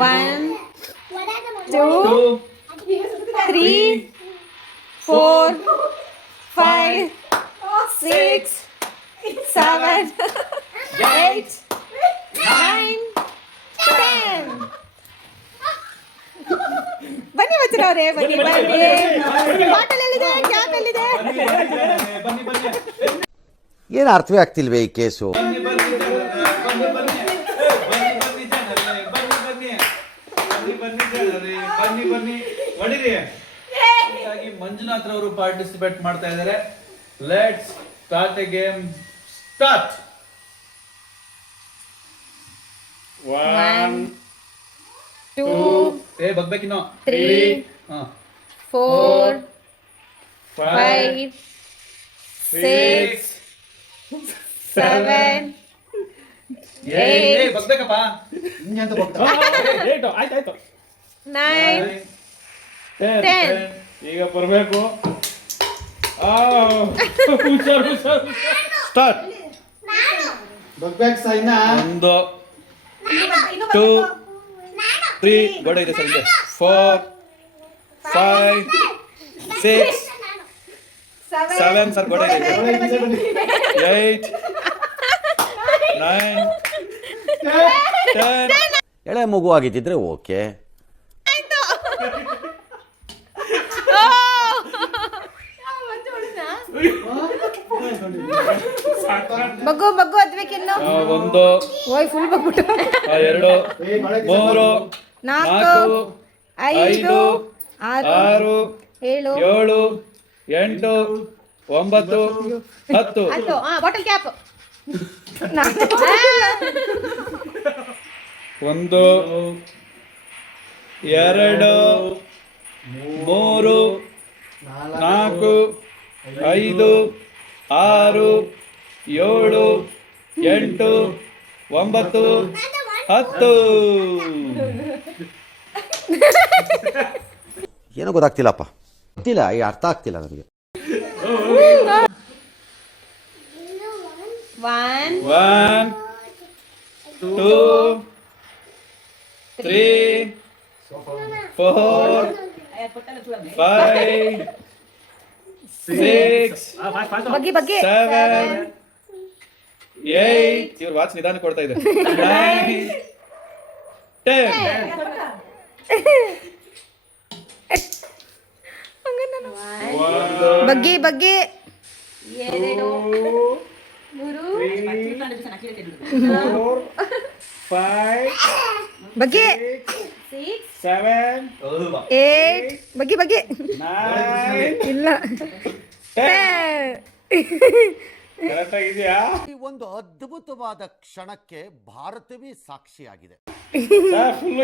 1 2 3 4 5 6 7 8 9 10 ಬನ್ನಿ ವಜ್ರ ಅವರೇ ಬನ್ನಿ ಬನ್ನಿ ಬಾಟಲ್ ಎಲ್ಲಿದೆ ಕ್ಯಾಪ್ ಎಲ್ಲಿದೆ ಏನು ಅರ್ಥವೇ ಆಗ್ತಿಲ್ವೇ ಈ ಕೇಸು. ಮಂಜುನಾಥ್ ಅವರು ಪಾರ್ಟಿಸಿಪೇಟ್ ಮಾಡ್ತಾ ಇದ್ದಾರೆ. Let's start A game. Start. 1 2 ಬಗ್ಬೇಕಿನ್ನು 3 4 5 6 7 ಬಗ್ಬೇಕಪ್ಪ. 9 10 ಈಗ ಬರ್ಬೇಕು. ಸ್ಟಾರ್ಟ್. ಒಂದು 2 3 ಗೋಡೆ ಇದೆ ಸರ್. 4 5 6 7 ಸರ್ ಗೋಡೆ ಇದೆ. 8 9 10. ಎಳೆ ಮಗು ಆಗಿದ್ದಿದ್ರೆ ಓಕೆ. ಬಗ್ಗು ಬಗ್ಗು ಅದ್ಬೇಕಿನ್ನು ಒಂದು ಓಯ್ ಫುಲ್ ಬಗ್ಬಿಟ್ಟು 2 3 4 5 6 7 8 9 10. ಆಯ್ತು ಬಾಟಲ್ ಕ್ಯಾಪ್ 1 2 3 4 5 6 7 8 9 10. ಏನೋ ಗೊತ್ತಾಗ್ತಿಲ್ಲಪ್ಪ, ಗೊತ್ತಿಲ್ಲ, ಈ ಅರ್ಥ ಆಗ್ತಿಲ್ಲ ನನಗೆ. 1 2 3 4 5 6 ಬಗ್ಗಿ ಬಗ್ಗಿ 7 8. ಇವ್ರು ವಾಚ್ ನಿಧಾನ ಕೊಡ್ತಾ ಇದೆ. 9 10. ಬಗ್ಗಿ ಬಗ್ಗಿ 2 5 ಬಗ್ಗಿ 7 8 ಬಗ್ಗಿ ಬಗ್ಗಿ 9 ಇಲ್ಲ 10. ಕರೆಕ್ಟ್ ಆಗಿದೆಯಾ? ಈ ಒಂದು ಅದ್ಭುತವಾದ ಕ್ಷಣಕ್ಕೆ ಭಾರತವೇ ಸಾಕ್ಷಿಯಾಗಿದೆ. ಫುಲ್